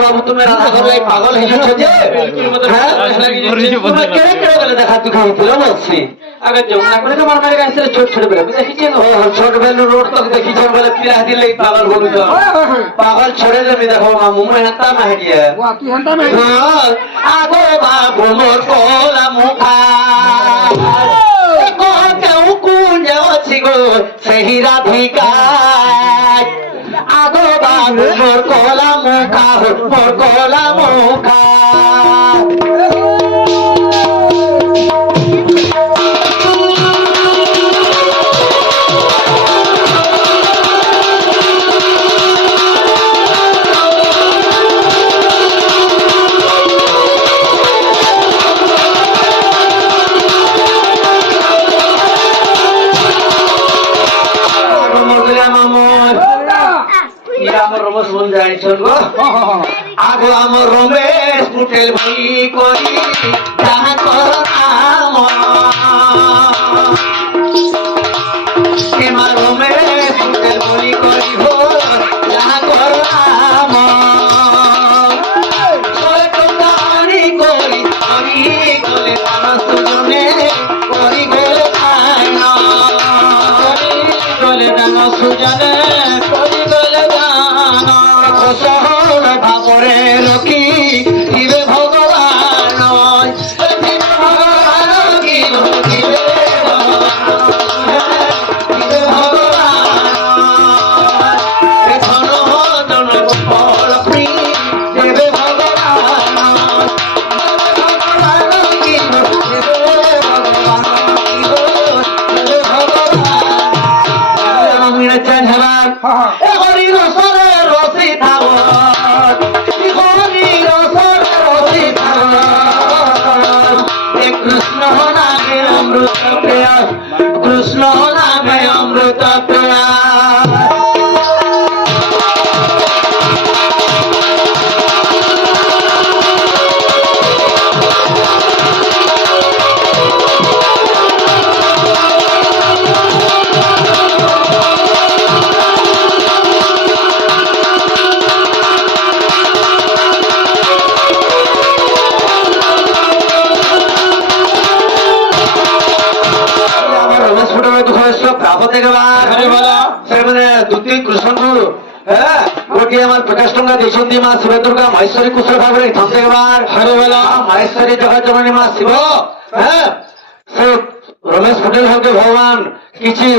बाबू तुम्हें राधा घर पागल দেখা তুই খাইছিল বলছি আগে যমুনা করে তোমার বাড়ি আসছে ছোট ছোট বেলা দেখেছেন ছোট বেলু রোড তো দেখেছেন বলে পিলা দিলে পাগল বলি তো পাগল ছেড়ে দেবে দেখো মামু মই হাতা না হেডিয়া ওয়া কি হাতা না আগো বাবু মোর কোলা মুখা কো কেউ কুঞ্জ আছে গো সেই রাধিকা আগো বাবু মোর কোলা মুখা মোর কোলা মুখা আগো আমার রমেশ পুটেল ভাই করি যাহা করলাম এমা রমেশ পুটেল বলি করি হো যাহা করলাম করি করি করি গলে মানুষ দুজনে করি গলে গলে মানুষ দুজনে করি গলে সহন ভাবরে রকি দিবে ভগবান ভগবান দিবে ভগবান ধন জন ফল দেবে ভগবান ভগবান দিবে ভগবান দেবে ভগবান মিনা চান হেবার এ হরি রসরে রসি থাবর হরি রসরে রসি থাবর এ কৃষ্ণ নামে অমৃত প্রিয়া কৃষ্ণ নামে অমৃত প্রিয়া गोटे पचास टाँग देखते माँ शिव दुर्गा महेश्वरी कुशल भाव महेश्वरी जगह जननी माँ शिव रमेश पटेल भाव भगवान किसी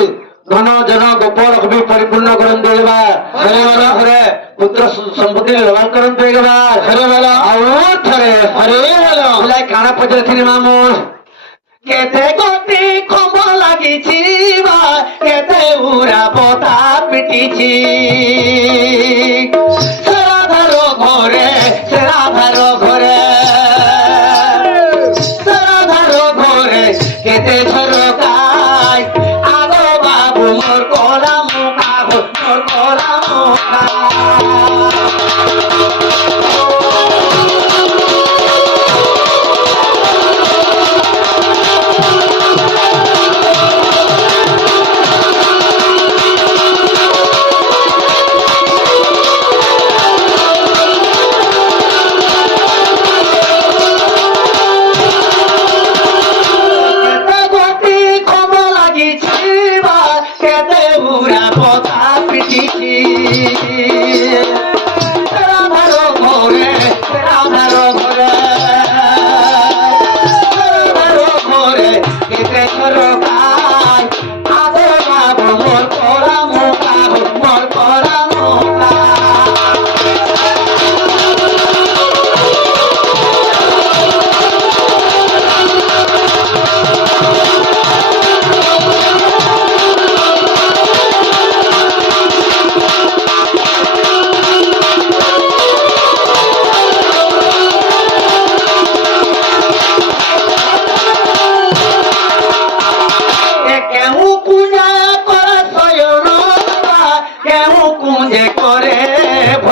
धन जन गोपाल कवि परिपूर्ण करन देवा हरे वाला हरे पुत्र संपत्ति लबान करन देवा हरे वाला और थरे हरे वाला बुलाई काना पजर थी मामू केते गोटी खबर लागिछि बा केते उरा पता पिटिछि सेराधारो घरे सेराधारो घरे केते झरकाय आगो बाबू मोर कोला मुखा मोर कोला मुखा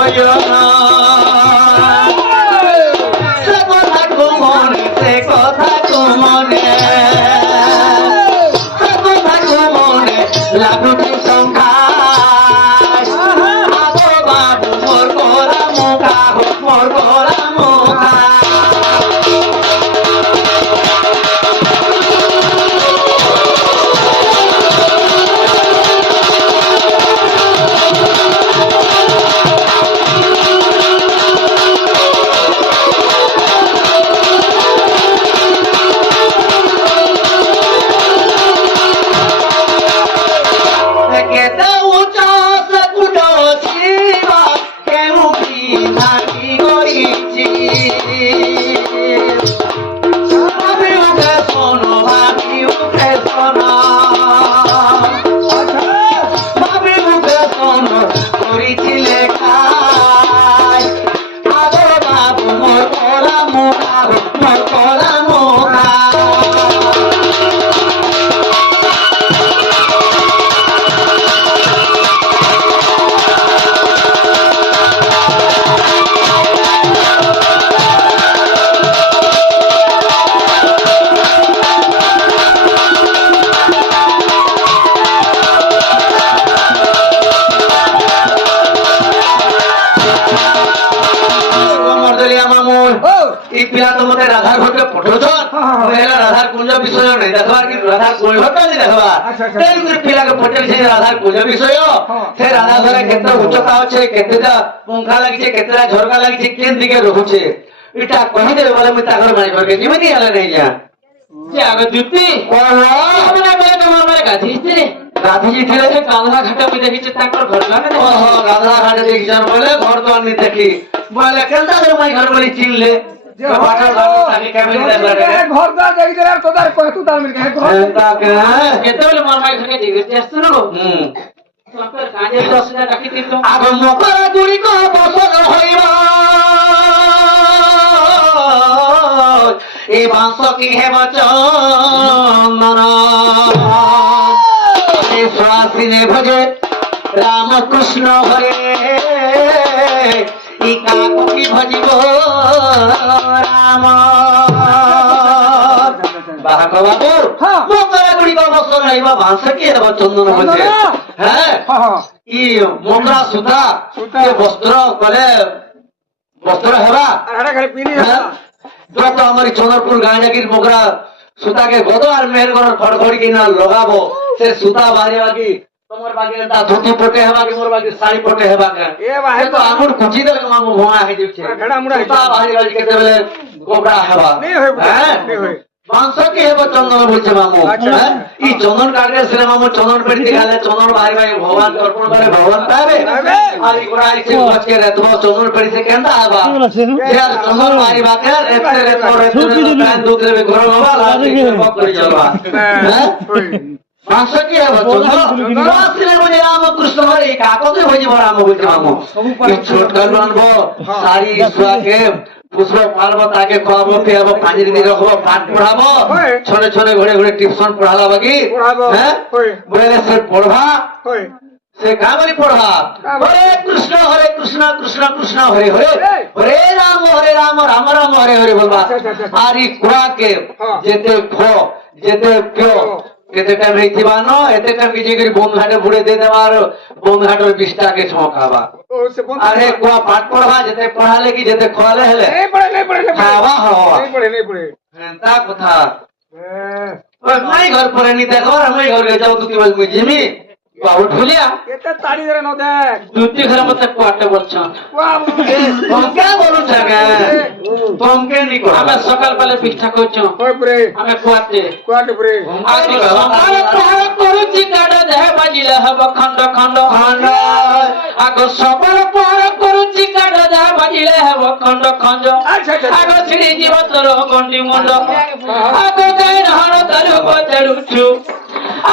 হইও না সে কথা মনে সে কথা মনে সে কথা মনে লাগুটি সংখ্যা বাবু মোর গোরা মুখা মোর গোরা মুখা রাধার ঘরকে পঠোছ রাধার কুঞ্জ বিষয় নেই দেখবার কি রাধার কুঞ্জটা নেই দেখবা পিলাকে পচারিছে রাধার কুঞ্জ বিষয় সে রাধা ঘরে কেতে উচ্চতা আছে কেতেটা পঙ্খা লাগিছে কেতেটা ঝরকা লাগিছে কেন দিকে রহুছে এটা কহিদেবে বলে মুই তাগর মাই ঘরকে নিমিতি হেলে নেই যা যে আগে দুতি কোলা আমরা বলে তোমার মানে গাধিছে গাধিজি ছিলে যে গাধা ঘাটে মই দেখিছে তাকর ঘর লাগে ওহো গাধা ঘাটে দেখিছন বলে ঘর তো আনি দেখি বলে কেন তাগর মাই ঘর বলি চিনলে ঘর দা দেখি আর তোদার কয় তু তার মিলকে ঘর কেতেবেলে মার মাই ঘরকে জিজ্ঞেস আসছো না তোর কাজে 10,000 রাখি দিত আগো মকরা গুড়ি কো বসন হইবা এই বাঁশ কি হে বচন এই শ্বাসিনে ভজে রাম কৃষ্ণ হরে এই কাকু কি ভজিব রাম বাহাক বাবু মকরা গুড়ি কো বসন হইবা বাঁশ কি হে বচন হচ্ছে হ্যাঁ কি মকরা সুতা বস্ত্র কলে বস্ত্র হেবা যত আমার চন্দ্রপুর গাঁজাগির মোগরা সুতাকে গদ আর মেহেরগড় খড়খড়ি কিনা লগাবো সে সুতা বাজে বাকি তোমার বাকি তা ধুতি পটে হেবা কি মোর বাকি শাড়ি পটে হেবা কে এ তো আমুর কুচি দে মামু ভোঙা হে যাচ্ছে সুতা বাজে বাকি কেতে বেলে গোবরা হেবা হ্যাঁ মাংস কি হেব চন্দন বলছে মামু হ্যাঁ এই চন্দন কাটে সে মামু চন্দন পেটি দিখালে চন্দন ভাই ভাই ভগবান অর্পণ করে ভগবান পাবে আর এই গোড়া আইছে আজকে রাত চন্দন পেটি সে কেনটা আবা যে চন্দন ভাই বাকে এতে রে করে প্যান দুধ রে ঘর বাবা লাগে বক করে চলবা হ্যাঁ মাংস কি হেব চন্দন আসলে বলে রাম কৃষ্ণ হরে কাককে হই যাব রাম বলছে মামু এই ছোট কাল আনবো সারি সুয়াকে পুষ্প পালবো তাকে খাওয়াবো পিয়াবো পানি দিয়ে রাখবো পাঠ পড়াবো ছোটে ছোটে ঘুরে ঘুরে টিউশন পড়ালা বাকি হ্যাঁ বলে সে পড়বা সে কাবলি পড়বা হরে কৃষ্ণ কৃষ্ণ কৃষ্ণ হরে হরে হরে রাম রাম রাম হরে হরে বলবা আর এই কুয়াকে যেতে খো যেতে পিও কেতে টাইম হইতিবা ন এতে টাইম কিছু করে বন্ধ ঘাটে বুড়ে দিয়ে দেবা আর বন্ধ ঘাটের বিষ্টাকে ছকাবা আরে কুয়া পাঠ পড়বা যেতে পড়ালে কি যেতে খোয়ালে হেলে খাওয়া হওয়া তা কথা ওই মাই ঘর পরে নি দেখো আমি ঘরে যাও তুই বল মুই জিমি বাবু ঢুলিয়া এতে তাড়ি ধরে ন দেখ দুটি ঘরে মতে কোয়াটে বলছ তোমকে বলু জায়গা তোমকে নি কো আমি সকাল বেলা পিঠা করছ ওই পরে আমি কোয়াটে পরে আজ সকাল পরে করুচি কাড়া দেহ বাজিলে হব খন্ড খন্ড খন্ড আগ সকাল পরে করুচি কাড়া দেহ বাজিলে হব খন্ড খন্ড আগ ছিড়ি জীব তোর গন্ডি মুন্ড আগ গাই নহর তালু কো চড়ুছু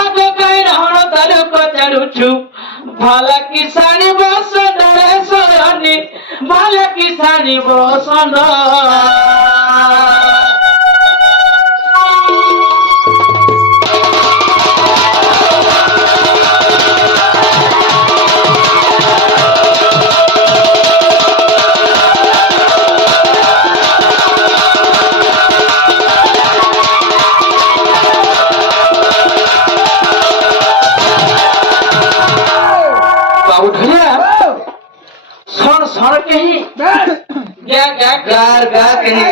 আগ গাই নহর তালু কো চড়ুছু ভালা কি সানি বসন রে সোয়ানি ভালা কি সানি বসন ଆଉ ଢୁଲିଆ ଶଣ ଶଣ କେହି गया गया ଗାର ଗା କେହି